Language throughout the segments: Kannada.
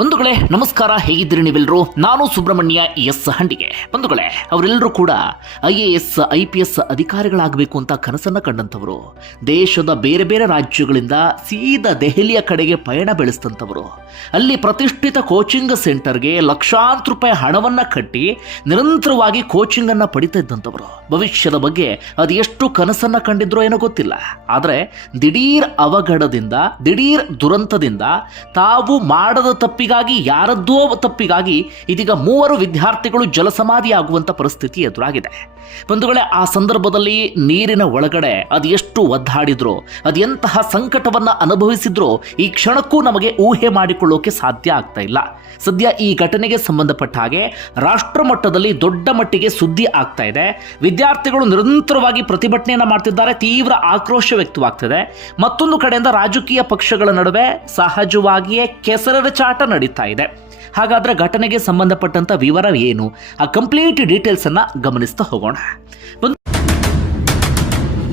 ಬಂಧುಗಳೇ, ನಮಸ್ಕಾರ. ಹೇಗಿದ್ದೀರಿ ನೀವೆಲ್ಲರೂ ನಾನು ಸುಬ್ರಹ್ಮಣ್ಯ ಎಸ್ ಹಂಡಿಗೆ. ಬಂಧುಗಳೇ, ಅವರೆಲ್ಲರೂ ಕೂಡ I A S, I P S ಅಧಿಕಾರಿಗಳಾಗಬೇಕು ಅಂತ ಕನಸನ್ನ ಕಂಡಂಥವರು. ದೇಶದ ಬೇರೆ ಬೇರೆ ರಾಜ್ಯಗಳಿಂದ ಸೀದಾ ದೆಹಲಿಯ ಕಡೆಗೆ ಪಯಣ ಬೆಳೆಸಿದಂಥವರು. ಅಲ್ಲಿ ಪ್ರತಿಷ್ಠಿತ ಕೋಚಿಂಗ್ ಸೆಂಟರ್ಗೆ ಲಕ್ಷಾಂತರ ರೂಪಾಯಿ ಹಣವನ್ನ ಕಟ್ಟಿ ನಿರಂತರವಾಗಿ ಕೋಚಿಂಗ್ ಅನ್ನ ಪಡಿತಾ ಇದ್ದಂಥವರು. ಭವಿಷ್ಯದ ಬಗ್ಗೆ ಅದು ಎಷ್ಟು ಕನಸನ್ನ ಕಂಡಿದ್ರೋ ಏನೋ ಗೊತ್ತಿಲ್ಲ. ಆದರೆ ದಿಢೀರ್ ಅವಘಡದಿಂದ, ದಿಢೀರ್ ದುರಂತದಿಂದ ತಾವು ಮಾಡದ ತಪ್ಪಿಗಾಗಿ ಯಾರದ್ದೋ ತಪ್ಪಿಗಾಗಿ ಇದೀಗ ಮೂವರು ವಿದ್ಯಾರ್ಥಿಗಳು ಜಲಸಮಾಧಿಯಾಗುವಂಥ ಪರಿಸ್ಥಿತಿ ಎದುರಾಗಿದೆ. ಬಂಧುಗಳೇ, ಆ ಸಂದರ್ಭದಲ್ಲಿ ನೀರಿನ ಒಳಗಡೆ ಅದು ಎಷ್ಟು ಒದ್ದಾಡಿದ್ರು ಅದು ಎಂತಹ ಸಂಕಟವನ್ನು ಅನುಭವಿಸಿದ್ರೋ, ಈ ಕ್ಷಣಕ್ಕೂ ನಮಗೆ ಊಹೆ ಮಾಡಿಕೊಳ್ಳೋಕೆ ಸಾಧ್ಯ ಆಗ್ತಾ ಇಲ್ಲ. ಸದ್ಯ ಈ ಘಟನೆಗೆ ಸಂಬಂಧಪಟ್ಟ ಹಾಗೆ ರಾಷ್ಟ್ರ ಮಟ್ಟದಲ್ಲಿ ದೊಡ್ಡ ಮಟ್ಟಿಗೆ ಸುದ್ದಿ ಆಗ್ತಾ ಇದೆ. ವಿದ್ಯಾರ್ಥಿಗಳು ನಿರಂತರವಾಗಿ ಪ್ರತಿಭಟನೆಯನ್ನ ಮಾಡ್ತಿದ್ದಾರೆ, ತೀವ್ರ ಆಕ್ರೋಶ ವ್ಯಕ್ತವಾಗ್ತಿದೆ. ಮತ್ತೊಂದು ಕಡೆಯಿಂದ ರಾಜಕೀಯ ಪಕ್ಷಗಳ ನಡುವೆ ಸಹಜವಾಗಿಯೇ ಕೆಸರರ ಚಾಟ ನಡೀತಾ ಇದೆ. ಹಾಗಾದ್ರೆ ಘಟನೆಗೆ ಸಂಬಂಧಪಟ್ಟಂತ ವಿವರ ಏನು? ಆ ಕಂಪ್ಲೀಟ್ ಡೀಟೇಲ್ಸ್ ಅನ್ನ ಗಮನಿಸ್ತಾ ಹೋಗೋಣ.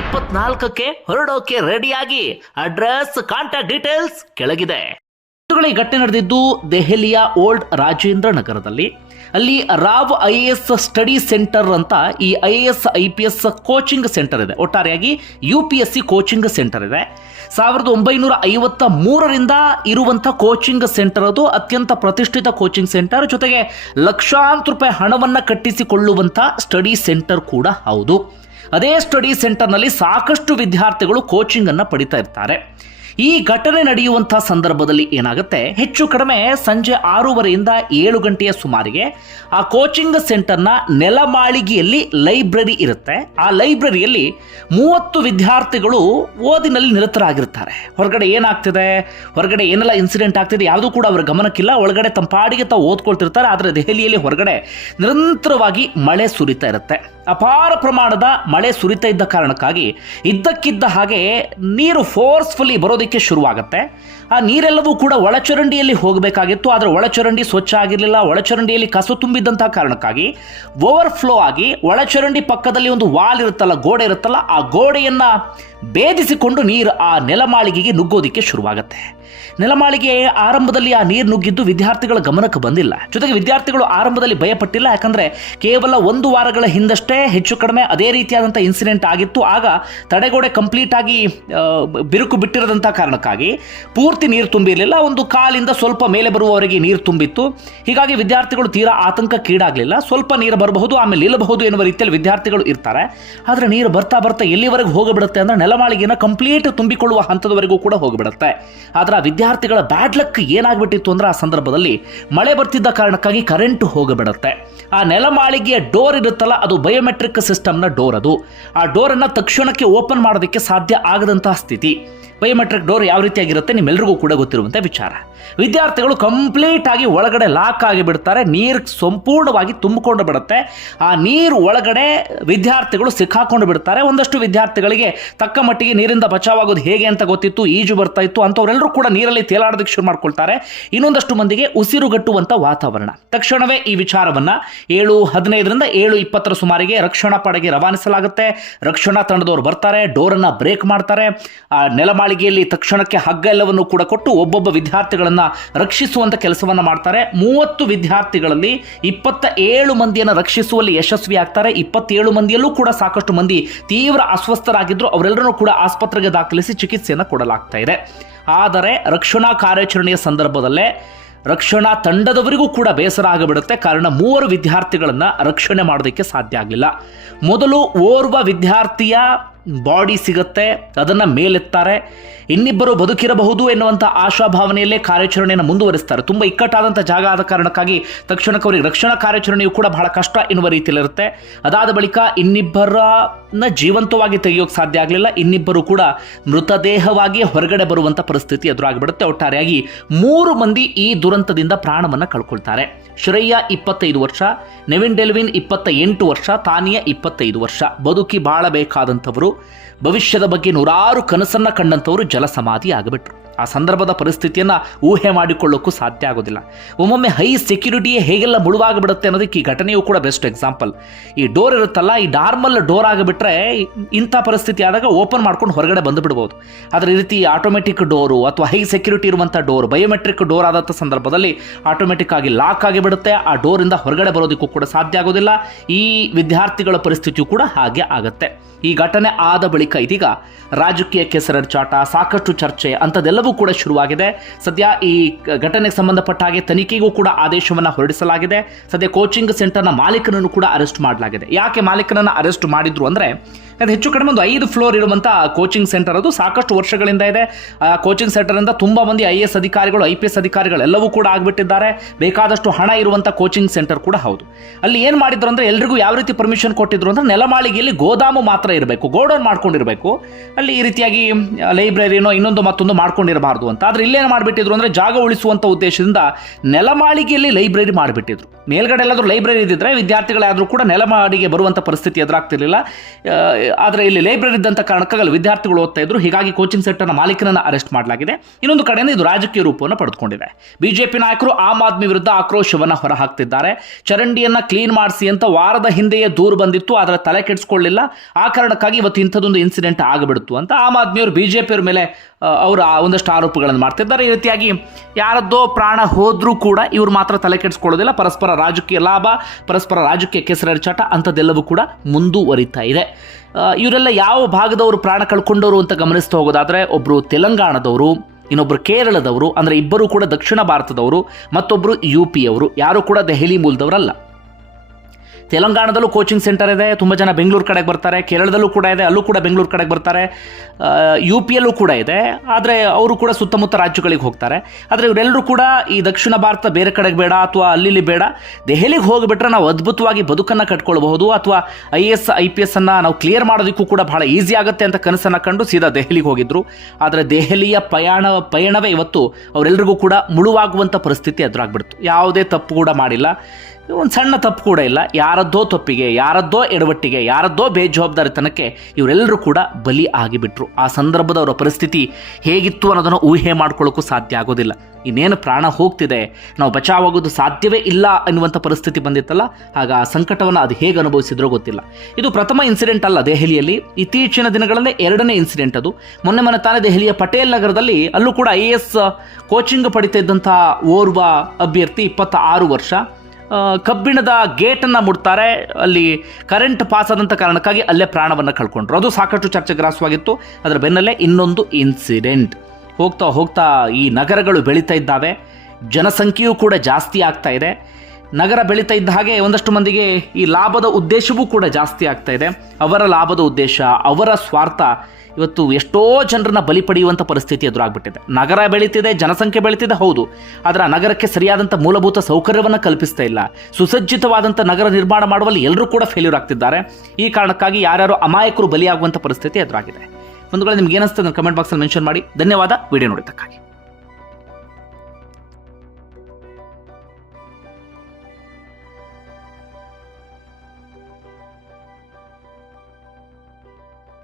ಇಪ್ಪತ್ನಾಲ್ಕಕ್ಕೆ ಹೊರಡೋಕೆ ರೆಡಿಯಾಗಿ. ಅಡ್ರೆಸ್, ಕಾಂಟ್ಯಾಕ್ಟ್ ಡೀಟೇಲ್ಸ್ ಕೆಳಗಿದೆ. ಈ ಘಟನೆ ನಡೆದಿದ್ದು ದೆಹಲಿಯ ಓಲ್ಡ್ ರಾಜೇಂದ್ರ ನಗರದಲ್ಲಿ. ಅಲ್ಲಿ Rao I S study centre ಅಂತ ಈ I S I P S coaching centre ಇದೆ. ಒಟ್ಟಾರೆಯಾಗಿ U P S C coaching centre ಇದೆ. ಸಾವಿರದ ಒಂಬೈನೂರ ಐವತ್ತ ಮೂರರಿಂದ ಇರುವಂಥ ಕೋಚಿಂಗ್ ಸೆಂಟರ್ ಅದು. ಅತ್ಯಂತ ಪ್ರತಿಷ್ಠಿತ ಕೋಚಿಂಗ್ ಸೆಂಟರ್. ಜೊತೆಗೆ ಲಕ್ಷಾಂತರ ರೂಪಾಯಿ ಹಣವನ್ನು ಕಟ್ಟಿಸಿಕೊಳ್ಳುವಂಥ ಸ್ಟಡಿ ಸೆಂಟರ್ ಕೂಡ ಹೌದು. ಅದೇ ಸ್ಟಡಿ ಸೆಂಟರ್ನಲ್ಲಿ ಸಾಕಷ್ಟು ವಿದ್ಯಾರ್ಥಿಗಳು ಕೋಚಿಂಗ್ ಅನ್ನು ಪಡಿತಾ ಇರ್ತಾರೆ. ಈ ಘಟನೆ ನಡೆಯುವಂತಹ ಸಂದರ್ಭದಲ್ಲಿ ಏನಾಗುತ್ತೆ? ಹೆಚ್ಚು ಕಡಿಮೆ ಸಂಜೆ ಆರೂವರೆಯಿಂದ ಏಳು ಗಂಟೆಯ ಸುಮಾರಿಗೆ ಆ ಕೋಚಿಂಗ್ ಸೆಂಟರ್ನ ನೆಲಮಾಳಿಗೆಯಲ್ಲಿ ಲೈಬ್ರರಿ ಇರುತ್ತೆ. ಆ ಲೈಬ್ರರಿಯಲ್ಲಿ ಮೂವತ್ತು ವಿದ್ಯಾರ್ಥಿಗಳು ಓದಿನಲ್ಲಿ ನಿರತರಾಗಿರ್ತಾರೆ. ಹೊರಗಡೆ ಏನಾಗ್ತಿದೆ? ಹೊರಗಡೆ ಏನೆಲ್ಲ ಇನ್ಸಿಡೆಂಟ್ ಆಗ್ತಿದೆ? ಯಾವುದೂ ಕೂಡ ಅವರ ಗಮನಕ್ಕಿಲ್ಲ. ಒಳಗಡೆ ತಮ್ಮ ಪಾಡಿಗೆ ತಾವು ಓದ್ಕೊಳ್ತಿರ್ತಾರೆ. ಆದರೆ ದೆಹಲಿಯಲ್ಲಿ ಹೊರಗಡೆ ನಿರಂತರವಾಗಿ ಮಳೆ ಸುರಿತಾ ಇರುತ್ತೆ. ಅಪಾರ ಪ್ರಮಾಣದ ಮಳೆ ಸುರಿತಾ ಇದ್ದ ಕಾರಣಕ್ಕಾಗಿ ಇದ್ದಕ್ಕಿದ್ದ ಹಾಗೆ ನೀರು ಫೋರ್ಸ್ಫುಲಿ ಬರೋದಕ್ಕೆ ಶುರುವಾಗುತ್ತೆ. ಆ ನೀರೆಲ್ಲವೂ ಕೂಡ ಒಳಚರಂಡಿಯಲ್ಲಿ ಹೋಗಬೇಕಾಗಿತ್ತು. ಆದರೆ ಒಳಚರಂಡಿ ಸ್ವಚ್ಛ ಆಗಿರಲಿಲ್ಲ. ಒಳಚರಂಡಿಯಲ್ಲಿ ಕಸು ತುಂಬಿದ್ದಂತಹ ಕಾರಣಕ್ಕಾಗಿ ಓವರ್ಫ್ಲೋ ಆಗಿ ಒಳಚರಂಡಿ ಪಕ್ಕದಲ್ಲಿ ಒಂದು ವಾಲ್ ಇರುತ್ತಲ್ಲ, ಗೋಡೆ ಇರುತ್ತಲ್ಲ, ಆ ಗೋಡೆಯನ್ನು ಭೇದಿಸಿಕೊಂಡು ನೀರು ಆ ನೆಲಮಾಳಿಗೆಗೆ ನುಗ್ಗೋದಕ್ಕೆ ಶುರುವಾಗುತ್ತೆ. ನೆಲಮಾಳಿಗೆ ಆರಂಭದಲ್ಲಿ ಆ ನೀರು ನುಗ್ಗಿದ್ದು ವಿದ್ಯಾರ್ಥಿಗಳ ಗಮನಕ್ಕೆ ಬಂದಿಲ್ಲ. ಜೊತೆಗೆ ವಿದ್ಯಾರ್ಥಿಗಳು ಆರಂಭದಲ್ಲಿ ಭಯಪಟ್ಟಿಲ್ಲ, ಯಾಕಂದ್ರೆ ಕೇವಲ ಒಂದು ವಾರಗಳ ಹಿಂದಷ್ಟೇ ಹೆಚ್ಚು ಕಡಿಮೆ ಅದೇ ರೀತಿಯಾದಂಥ ಇನ್ಸಿಡೆಂಟ್ ಆಗಿತ್ತು. ಆಗ ತಡೆಗೋಡೆ ಕಂಪ್ಲೀಟ್ ಆಗಿ ಬಿರುಕು ಬಿಟ್ಟಿರದಂಥ ಕಾರಣಕ್ಕಾಗಿ ಪೂರ್ತಿ ನೀರು ತುಂಬಿರಲಿಲ್ಲ. ಒಂದು ಕಾಲಿಂದ ಸ್ವಲ್ಪ ಮೇಲೆ ಬರುವವರೆಗೆ ನೀರು ತುಂಬಿತ್ತು. ಹೀಗಾಗಿ ವಿದ್ಯಾರ್ಥಿಗಳು ತೀರಾ ಆತಂಕಕ್ಕೀಡಾಗಲಿಲ್ಲ. ಸ್ವಲ್ಪ ನೀರು ಬರಬಹುದು, ಆಮೇಲೆ ನಿಲ್ಲಬಹುದು ಎನ್ನುವ ರೀತಿಯಲ್ಲಿ ವಿದ್ಯಾರ್ಥಿಗಳು ಇರ್ತಾರೆ. ಆದರೆ ನೀರು ಬರ್ತಾ ಬರ್ತಾ ಎಲ್ಲಿವರೆಗೂ ಹೋಗಿಬಿಡುತ್ತೆ ಅಂದ್ರೆ ನೆಲಮಾಳಿಗೆನ ಕಂಪ್ಲೀಟ್ ತುಂಬಿಕೊಳ್ಳುವ ಹಂತದವರೆಗೂ ಕೂಡ ಹೋಗಿಬಿಡುತ್ತೆ. ಆದ್ರೆ ವಿದ್ಯಾರ್ಥಿಗಳ ಬ್ಯಾಡ್ ಲಕ್ ಏನಾಗ್ಬಿಟ್ಟಿತ್ತು ಅಂದ್ರೆ ಆ ಸಂದರ್ಭದಲ್ಲಿ ಮಳೆ ಬರ್ತಿದ್ದ ಕಾರಣಕ್ಕಾಗಿ ಕರೆಂಟ್ ಹೋಗಬಿಡುತ್ತೆ. ಆ ನೆಲಮಾಳಿಗೆಯ ಡೋರ್ ಇರುತ್ತಲ್ಲ, ಅದು ಬಯೋಮೆಟ್ರಿಕ್ ಸಿಸ್ಟಮ್ನ ಡೋರ್ ಅದು. ಆ ಡೋರನ್ನು ತಕ್ಷಣಕ್ಕೆ ಓಪನ್ ಮಾಡೋದಕ್ಕೆ ಸಾಧ್ಯ ಆಗದಂತಹ ಸ್ಥಿತಿ. ಬಯೋಮೆಟ್ರಿಕ್ ಡೋರ್ ಯಾವ ರೀತಿಯಾಗಿರುತ್ತೆ ನಿಮ್ಮೆಲ್ಲರಿಗೂ ಕೂಡ ಗೊತ್ತಿರುವಂಥ ವಿಚಾರ. ವಿದ್ಯಾರ್ಥಿಗಳು ಕಂಪ್ಲೀಟ್ ಆಗಿ ಒಳಗಡೆ ಲಾಕ್ ಆಗಿ ಬಿಡ್ತಾರೆ ನೀರು ಸಂಪೂರ್ಣವಾಗಿ ತುಂಬಿಕೊಂಡು ಬಿಡುತ್ತೆ. ಆ ನೀರು ಒಳಗಡೆ ವಿದ್ಯಾರ್ಥಿಗಳು ಸಿಕ್ಕಾಕೊಂಡು ಬಿಡ್ತಾರೆ. ಒಂದಷ್ಟು ವಿದ್ಯಾರ್ಥಿಗಳಿಗೆ ತಕ್ಕ ಮಟ್ಟಿಗೆ ನೀರಿಂದ ಬಚಾವಾಗೋದು ಹೇಗೆ ಅಂತ ಗೊತ್ತಿತ್ತು, ಈಜು ಬರ್ತಾ ಇತ್ತು, ಅಂಥವರೆಲ್ಲರೂ ಕೂಡ ನೀರಲ್ಲಿ ತೇಲಾಡೋದಕ್ಕೆ ಶುರು ಮಾಡ್ಕೊಳ್ತಾರೆ. ಇನ್ನೊಂದಷ್ಟು ಮಂದಿಗೆ ಉಸಿರುಗಟ್ಟುವಂಥ ವಾತಾವರಣ. ತಕ್ಷಣವೇ ಈ ವಿಚಾರವನ್ನು ಏಳು ಹದಿನೈದರಿಂದ ಏಳು ಇಪ್ಪತ್ತರ ಸುಮಾರಿಗೆ ರಕ್ಷಣಾ ಪಡೆಗೆ ರವಾನಿಸಲಾಗುತ್ತೆ. ರಕ್ಷಣಾ ತಂಡದವರು ಬರ್ತಾರೆ, ಡೋರನ್ನು ಬ್ರೇಕ್ ಮಾಡ್ತಾರೆ. ಆ ನೆಲಮಾಳಿಗೆಯಲ್ಲಿ ತಕ್ಷಣಕ್ಕೆ ಹಗ್ಗ ಎಲ್ಲವನ್ನು ಕೂಡ ಕೊಟ್ಟು ಒಬ್ಬೊಬ್ಬ ವಿದ್ಯಾರ್ಥಿಗಳನ್ನು ರಕ್ಷಿಸುವಂಥ ಕೆಲಸವನ್ನು ಮಾಡ್ತಾರೆ. ಮೂವತ್ತು ವಿದ್ಯಾರ್ಥಿಗಳಲ್ಲಿ ಇಪ್ಪತ್ತ ಏಳು ಮಂದಿಯನ್ನು ರಕ್ಷಿಸುವಲ್ಲಿ ಯಶಸ್ವಿ ಆಗ್ತಾರೆ. ಇಪ್ಪತ್ತೇಳು ಮಂದಿಯಲ್ಲೂ ಕೂಡ ಸಾಕಷ್ಟು ಮಂದಿ ತೀವ್ರ ಅಸ್ವಸ್ಥರಾಗಿದ್ದರು ಅವರೆಲ್ಲರನ್ನೂ ಕೂಡ ಆಸ್ಪತ್ರೆಗೆ ದಾಖಲಿಸಿ ಚಿಕಿತ್ಸೆಯನ್ನು ಕೊಡಲಾಗ್ತಾ ಇದೆ. ಆದರೆ ರಕ್ಷಣಾ ಕಾರ್ಯಾಚರಣೆಯ ಸಂದರ್ಭದಲ್ಲೇ ರಕ್ಷಣಾ ತಂಡದವರಿಗೂ ಕೂಡ ಬೇಸರ ಆಗಿಬಿಡುತ್ತೆ. ಕಾರಣ ಮೂವರು ವಿದ್ಯಾರ್ಥಿಗಳನ್ನು ರಕ್ಷಣೆ ಮಾಡೋದಕ್ಕೆ ಸಾಧ್ಯ ಆಗಲಿಲ್ಲ. ಮೊದಲು ಓರ್ವ ವಿದ್ಯಾರ್ಥಿಯ ಬಾಡಿ ಸಿಗುತ್ತೆ, ಅದನ್ನು ಮೇಲೆತ್ತಾರೆ. ಇನ್ನಿಬ್ಬರು ಬದುಕಿರಬಹುದು ಎನ್ನುವಂಥ ಆಶಾಭಾವನೆಯಲ್ಲೇ ಕಾರ್ಯಾಚರಣೆಯನ್ನು ಮುಂದುವರಿಸ್ತಾರೆ. ತುಂಬ ಇಕ್ಕಟ್ಟಾದಂಥ ಜಾಗ ಆದ ಕಾರಣಕ್ಕಾಗಿ ತಕ್ಷಣಕ್ಕೆ ಅವರಿಗೆ ರಕ್ಷಣಾ ಕಾರ್ಯಾಚರಣೆಯು ಕೂಡ ಬಹಳ ಕಷ್ಟ ಎನ್ನುವ ರೀತಿಯಲ್ಲಿರುತ್ತೆ. ಅದಾದ ಬಳಿಕ ಇನ್ನಿಬ್ಬರನ್ನ ಜೀವಂತವಾಗಿ ತೆಗೆಯೋಕೆ ಸಾಧ್ಯ ಆಗಲಿಲ್ಲ. ಇನ್ನಿಬ್ಬರು ಕೂಡ ಮೃತದೇಹವಾಗಿ ಹೊರಗಡೆ ಬರುವಂಥ ಪರಿಸ್ಥಿತಿ ಎದುರಾಗಿಬಿಡುತ್ತೆ. ಒಟ್ಟಾರೆಯಾಗಿ ಮೂರು ಮಂದಿ ಈ ದುರಂತದಿಂದ ಪ್ರಾಣವನ್ನು ಕಳ್ಕೊಳ್ತಾರೆ. ಶ್ರೇಯ ಇಪ್ಪತ್ತೈದು ವರ್ಷ, ನೆವಿನ್ ಡೆಲ್ವಿನ್ ಇಪ್ಪತ್ತ ಎಂಟು ವರ್ಷ, ತಾನಿಯ ಇಪ್ಪತ್ತೈದು ವರ್ಷ. ಬದುಕಿ ಬಾಳಬೇಕಾದಂಥವರು ಭವಿಷ್ಯದ ಬಗ್ಗೆ ನೂರಾರು ಕನಸನ್ನ ಕಂಡಂಥವರು ಜಲಸಮಾಧಿ ಆಗಿಬಿಟ್ರು. ಆ ಸಂದರ್ಭದ ಪರಿಸ್ಥಿತಿಯನ್ನು ಊಹೆ ಮಾಡಿಕೊಳ್ಳೋಕ್ಕೂ ಸಾಧ್ಯ ಆಗೋದಿಲ್ಲ. ಒಮ್ಮೊಮ್ಮೆ ಹೈ ಸೆಕ್ಯೂರಿಟಿಯೇ ಹೇಗೆಲ್ಲ ಮುಳುವಾಗಿಬಿಡುತ್ತೆ ಅನ್ನೋದಕ್ಕೆ ಈ ಘಟನೆಯು ಕೂಡ ಬೆಸ್ಟ್ ಎಕ್ಸಾಂಪಲ್ ಈ ಡೋರ್ ಇರುತ್ತಲ್ಲ, ಈ ನಾರ್ಮಲ್ ಡೋರ್ ಆಗಿಬಿಟ್ರೆ ಇಂಥ ಪರಿಸ್ಥಿತಿ ಆದಾಗ ಓಪನ್ ಮಾಡ್ಕೊಂಡು ಹೊರಗಡೆ ಬಂದು ಬಿಡ್ಬೋದು ಆದರೆ ಈ ರೀತಿ ಆಟೋಮೆಟಿಕ್ ಡೋರು ಅಥವಾ ಹೈ ಸೆಕ್ಯೂರಿಟಿ ಇರುವಂಥ ಡೋರ್ ಬಯೋಮೆಟ್ರಿಕ್ ಡೋರ್ ಆದಂಥ ಸಂದರ್ಭದಲ್ಲಿ ಆಟೋಮೆಟಿಕ್ ಆಗಿ ಲಾಕ್ ಆಗಿಬಿಡುತ್ತೆ. ಆ ಡೋರಿಂದ ಹೊರಗಡೆ ಬರೋದಕ್ಕೂ ಕೂಡ ಸಾಧ್ಯ ಆಗೋದಿಲ್ಲ. ಈ ವಿದ್ಯಾರ್ಥಿಗಳ ಪರಿಸ್ಥಿತಿಯು ಕೂಡ ಹಾಗೆ ಆಗುತ್ತೆ. ಈ ಘಟನೆ ಆದ ಬಳಿಕ ಇದೀಗ ರಾಜಕೀಯ ಕೆಸರಚಾಟ ಸಾಕಷ್ಟು ಚರ್ಚೆ, ಅಂಥದ್ದೆಲ್ಲವೂ ಕೂಡ ಶುರುವಾಗಿದೆ. ಸದ್ಯ ಈ ಘಟನೆಗೆ ಸಂಬಂಧಪಟ್ಟ ಹಾಗೆ ತನಿಖೆಗೂ ಕೂಡ ಆದೇಶವನ್ನು ಹೊರಡಿಸಲಾಗಿದೆ. ಸದ್ಯ ಕೋಚಿಂಗ್ ಸೆಂಟರ್ನ ಮಾಲೀಕನನ್ನು ಕೂಡ ಅರೆಸ್ಟ್ ಮಾಡಲಾಗಿದೆ. ಯಾಕೆ ಮಾಲೀಕನನ್ನು ಅರೆಸ್ಟ್ ಮಾಡಿದ್ರು ಅಂದರೆ, ಅದು ಹೆಚ್ಚು ಕಡಿಮೆ ಒಂದು ಐದು ಫ್ಲೋರ್ ಇರುವಂಥ ಕೋಚಿಂಗ್ ಸೆಂಟರ್ ಅದು ಸಾಕಷ್ಟು ವರ್ಷಗಳಿಂದ ಇದೆ. ಕೋಚಿಂಗ್ ಸೆಂಟರಿಂದ ತುಂಬ ಮಂದಿ ಐ ಅಧಿಕಾರಿಗಳು ಐ ಪಿ ಅಧಿಕಾರಿಗಳು ಎಲ್ಲವೂ ಕೂಡ ಆಗಿಬಿಟ್ಟಿದ್ದಾರೆ. ಬೇಕಾದಷ್ಟು ಹಣ ಇರುವಂಥ ಕೋಚಿಂಗ್ ಸೆಂಟರ್ ಕೂಡ ಹೌದು. ಅಲ್ಲಿ ಏನು ಮಾಡಿದ್ರು ಅಂದರೆ, ಎಲ್ರಿಗೂ ಯಾವ ರೀತಿ ಪರ್ಮಿಷನ್ ಕೊಟ್ಟಿದ್ರು ಅಂದರೆ, ನೆಲಮಾಳಿಗೆಯಲ್ಲಿ ಗೋದಾಮು ಮಾತ್ರ ಇರಬೇಕು, ಗೋಡೌನ್ ಮಾಡ್ಕೊಂಡಿರಬೇಕು. ಅಲ್ಲಿ ಈ ರೀತಿಯಾಗಿ ಲೈಬ್ರರಿನೋ ಇನ್ನೊಂದು ಮತ್ತೊಂದು ಮಾಡ್ಕೊಂಡಿರಬಾರ್ದು ಅಂತ. ಆದರೆ ಇಲ್ಲೇನು ಮಾಡಿಬಿಟ್ಟಿದ್ರು ಅಂದರೆ ಜಾಗ ಉಳಿಸುವಂಥ ಉದ್ದೇಶದಿಂದ ನೆಲಮಾಳಿಗೆಯಲ್ಲಿ ಲೈಬ್ರರಿ ಮಾಡಿಬಿಟ್ಟಿದ್ರು. ಮೇಲ್ಗಡೆ ಎಲ್ಲಾದರೂ ಲೈಬ್ರರಿ ಇದ್ದಿದ್ರೆ ವಿದ್ಯಾರ್ಥಿಗಳಾದರೂ ಕೂಡ ನೆಲಮಾಳಿಗೆ ಬರುವಂಥ ಪರಿಸ್ಥಿತಿ ಎದುರಾಗ್ತಿರ್ಲಿಲ್ಲ. ಆದರೆ ಇಲ್ಲಿ ಲೈಬ್ರರಿ ಇದ್ದಂಥ ಕಾರಣಕ್ಕಾಗಲ್ಲ ವಿದ್ಯಾರ್ಥಿಗಳು ಓದ್ತಾ ಇದ್ರು. ಹೀಗಾಗಿ ಕೋಚಿಂಗ್ ಸೆಂಟರ್ನ ಮಾಲೀಕನನ್ನು ಅರೆಸ್ಟ್ ಮಾಡಲಾಗಿದೆ. ಇನ್ನೊಂದು ಕಡೆಯಿಂದ ಇದು ರಾಜಕೀಯ ರೂಪವನ್ನು ಪಡೆದುಕೊಂಡಿದೆ. ಬಿಜೆಪಿ ನಾಯಕರು ಆಮ್ ಆದ್ಮಿ ವಿರುದ್ಧ ಆಕ್ರೋಶವನ್ನು ಹೊರಹಾಕ್ತಿದ್ದಾರೆ. ಚರಂಡಿಯನ್ನು ಕ್ಲೀನ್ ಮಾಡಿಸಿ ಅಂತ ವಾರದ ಹಿಂದೆಯೇ ದೂರು ಬಂದಿತ್ತು. ಆದರೆ ತಲೆ ಕೆಡಿಸ್ಕೊಳ್ಳಿಲ್ಲ. ಆ ಕಾರಣಕ್ಕಾಗಿ ಇವತ್ತು ಇಂಥದ್ದೊಂದು ಇನ್ಸಿಡೆಂಟ್ ಆಗಿಬಿಡ್ತು ಅಂತ ಆಮ್ ಆದ್ಮಿಯವರು ಬಿಜೆಪಿಯವ್ರ ಮೇಲೆ ಅವರು ಒಂದಷ್ಟು ಆರೋಪಗಳನ್ನು ಮಾಡ್ತಿದ್ದಾರೆ. ಈ ರೀತಿಯಾಗಿ ಯಾರದ್ದೋ ಪ್ರಾಣ ಹೋದರೂ ಕೂಡ ಇವರು ಮಾತ್ರ ತಲೆ ಕೆಡಿಸ್ಕೊಳ್ಳೋದಿಲ್ಲ. ಪರಸ್ಪರ ರಾಜಕೀಯ ಲಾಭ, ಪರಸ್ಪರ ರಾಜಕೀಯ ಕೆಸರೆರಚಾಟ ಅಂಥದ್ದೆಲ್ಲವೂ ಕೂಡ ಮುಂದುವರಿತಾ ಇದೆ. ಇವರೆಲ್ಲ ಯಾವ ಭಾಗದವರು ಪ್ರಾಣ ಕಳ್ಕೊಂಡವರು ಅಂತ ಗಮನಿಸ್ತಾ ಹೋಗೋದಾದರೆ ಒಬ್ಬರು ತೆಲಂಗಾಣದವರು ಇನ್ನೊಬ್ಬರು ಕೇರಳದವರು, ಅಂದರೆ ಇಬ್ಬರು ಕೂಡ ದಕ್ಷಿಣ ಭಾರತದವರು ಮತ್ತೊಬ್ಬರು ಯು ಪಿಯವರು ಯಾರೂ ಕೂಡ ದೆಹಲಿ ಮೂಲದವರಲ್ಲ. ತೆಲಂಗಾಣದಲ್ಲೂ ಕೋಚಿಂಗ್ ಸೆಂಟರ್ ಇದೆ, ತುಂಬ ಜನ ಬೆಂಗಳೂರು ಕಡೆಗೆ ಬರ್ತಾರೆ, ಕೇರಳದಲ್ಲೂ ಕೂಡ ಇದೆ, ಅಲ್ಲೂ ಕೂಡ ಬೆಂಗಳೂರು ಕಡೆಗೆ ಬರ್ತಾರೆ ಯು ಪಿಯಲ್ಲೂ ಕೂಡ ಇದೆ, ಆದರೆ ಅವರು ಕೂಡ ಸುತ್ತಮುತ್ತ ರಾಜ್ಯಗಳಿಗೆ ಹೋಗ್ತಾರೆ. ಆದರೆ ಇವರೆಲ್ಲರೂ ಕೂಡ ಈ ದಕ್ಷಿಣ ಭಾರತ ಬೇರೆ ಕಡೆಗೆ ಬೇಡ, ಅಥವಾ ಅಲ್ಲಿ ಬೇಡ, ದೆಹಲಿಗೆ ಹೋಗಿಬಿಟ್ರೆ ನಾವು ಅದ್ಭುತವಾಗಿ ಬದುಕನ್ನು ಕಟ್ಕೊಳ್ಬಹುದು, ಅಥವಾ I S I P S ಅನ್ನು ನಾವು ಕ್ಲಿಯರ್ ಮಾಡೋದಕ್ಕೂ ಕೂಡ ಬಹಳ ಈಸಿ ಆಗುತ್ತೆ ಅಂತ ಕನಸನ್ನು ಕಂಡು ಸೀದಾ ದೆಹಲಿಗೆ ಹೋಗಿದ್ರು. ಆದರೆ ದೆಹಲಿಯ ಪಯಣ, ಪಯಣವೇ ಇವತ್ತು ಅವರೆಲ್ಲರಿಗೂ ಕೂಡ ಮುಳುವಾಗುವಂಥ ಪರಿಸ್ಥಿತಿ ಎದುರಾಗ್ಬಿಡ್ತು. ಯಾವುದೇ ತಪ್ಪು ಕೂಡ ಮಾಡಿಲ್ಲ. ಒಂದು ಸಣ್ಣ ತಪ್ಪು ಕೂಡ ಇಲ್ಲ. ಯಾರದ್ದೋ ತಪ್ಪಿಗೆ, ಯಾರದ್ದೋ ಎಡವಟ್ಟಿಗೆ, ಯಾರದ್ದೋ ಬೇಜವಾಬ್ದಾರಿತನಕ್ಕೆ ಇವರೆಲ್ಲರೂ ಕೂಡ ಬಲಿ ಆಗಿಬಿಟ್ರು. ಆ ಸಂದರ್ಭದ ಅವರ ಪರಿಸ್ಥಿತಿ ಹೇಗಿತ್ತು ಅನ್ನೋದನ್ನು ಊಹೆ ಮಾಡ್ಕೊಳ್ಳೋಕ್ಕೂ ಸಾಧ್ಯ ಆಗೋದಿಲ್ಲ. ಇನ್ನೇನು ಪ್ರಾಣ ಹೋಗ್ತಿದೆ, ನಾವು ಬಚಾವಾಗೋದು ಸಾಧ್ಯವೇ ಇಲ್ಲ ಅನ್ನುವಂಥ ಪರಿಸ್ಥಿತಿ ಬಂದಿತ್ತಲ್ಲ? ಆಗ ಆ ಸಂಕಟವನ್ನು ಅದು ಹೇಗೆ ಅನುಭವಿಸಿದ್ರೋ ಗೊತ್ತಿಲ್ಲ. ಇದು ಪ್ರಥಮ ಇನ್ಸಿಡೆಂಟ್ ಅಲ್ಲ ದೆಹಲಿಯಲ್ಲಿ. ಇತ್ತೀಚಿನ ದಿನಗಳಲ್ಲೇ ಎರಡನೇ ಇನ್ಸಿಡೆಂಟ್ ಅದು. ಮೊನ್ನೆ ಮೊನ್ನೆ ತಾನೇ ದೆಹಲಿಯ ಪಟೇಲ್ ನಗರದಲ್ಲಿ ಅಲ್ಲೂ ಕೂಡ ಐ ಎ ಎಸ್ ಕೋಚಿಂಗ್ ಪಡಿತಾ ಇದ್ದಂಥ ಓರ್ವ ಅಭ್ಯರ್ಥಿ ಇಪ್ಪತ್ತ ಆರು ವರ್ಷ. ಕಬ್ಬಿಣದ ಗೇಟನ್ನು ಮುಡ್ತಾರೆ ಅಲ್ಲಿ ಕರೆಂಟ್ ಪಾಸ್ ಆದಂಥ ಕಾರಣಕ್ಕಾಗಿ ಅಲ್ಲೇ ಪ್ರಾಣವನ್ನು ಕಳ್ಕೊಂಡ್ರು. ಅದು ಸಾಕಷ್ಟು ಚರ್ಚೆಗ್ರಾಸವಾಗಿತ್ತು. ಅದರ ಬೆನ್ನಲ್ಲೇ ಇನ್ನೊಂದು ಇನ್ಸಿಡೆಂಟ್ ಹೋಗ್ತಾ ಹೋಗ್ತಾ ಈ ನಗರಗಳು ಬೆಳೀತಾ ಇದ್ದಾವೆ. ಜನಸಂಖ್ಯೆಯೂ ಕೂಡ ಜಾಸ್ತಿ ಆಗ್ತಾ ಇದೆ. ನಗರ ಬೆಳೀತಾ ಇದ್ದ ಹಾಗೆ ಒಂದಷ್ಟು ಮಂದಿಗೆ ಈ ಲಾಭದ ಉದ್ದೇಶವೂ ಕೂಡ ಜಾಸ್ತಿ ಆಗ್ತಾ ಇದೆ. ಅವರ ಲಾಭದ ಉದ್ದೇಶ, ಅವರ ಸ್ವಾರ್ಥ ಇವತ್ತು ಎಷ್ಟೋ ಜನರನ್ನ ಬಲಿ ಪಡೆಯುವಂಥ ಪರಿಸ್ಥಿತಿ ಎದುರಾಗ್ಬಿಟ್ಟಿದೆ. ನಗರ ಬೆಳೀತಿದೆ, ಜನಸಂಖ್ಯೆ ಬೆಳೀತಿದೆ, ಹೌದು. ಆದರೆ ಆ ನಗರಕ್ಕೆ ಸರಿಯಾದಂಥ ಮೂಲಭೂತ ಸೌಕರ್ಯವನ್ನು ಕಲ್ಪಿಸ್ತಾ ಇಲ್ಲ. ಸುಸಜ್ಜಿತವಾದಂಥ ನಗರ ನಿರ್ಮಾಣ ಮಾಡುವಲ್ಲಿ ಎಲ್ಲರೂ ಕೂಡ ಫೇಲ್ಯೂರ್ ಆಗ್ತಿದ್ದಾರೆ. ಈ ಕಾರಣಕ್ಕಾಗಿ ಯಾರ್ಯಾರು ಅಮಾಯಕರು ಬಲಿಯಾಗುವಂಥ ಪರಿಸ್ಥಿತಿ ಎದುರಾಗಿದೆ. ಒಂದು ನಿಮ್ಗೆ ಏನಿಸ್ತದೆ ಕಮೆಂಟ್ ಬಾಕ್ಸಲ್ಲಿ ಮೆನ್ಷನ್ ಮಾಡಿ. ಧನ್ಯವಾದ. ವಿಡಿಯೋ ನೋಡಿದ್ದಕ್ಕಾಗಿ.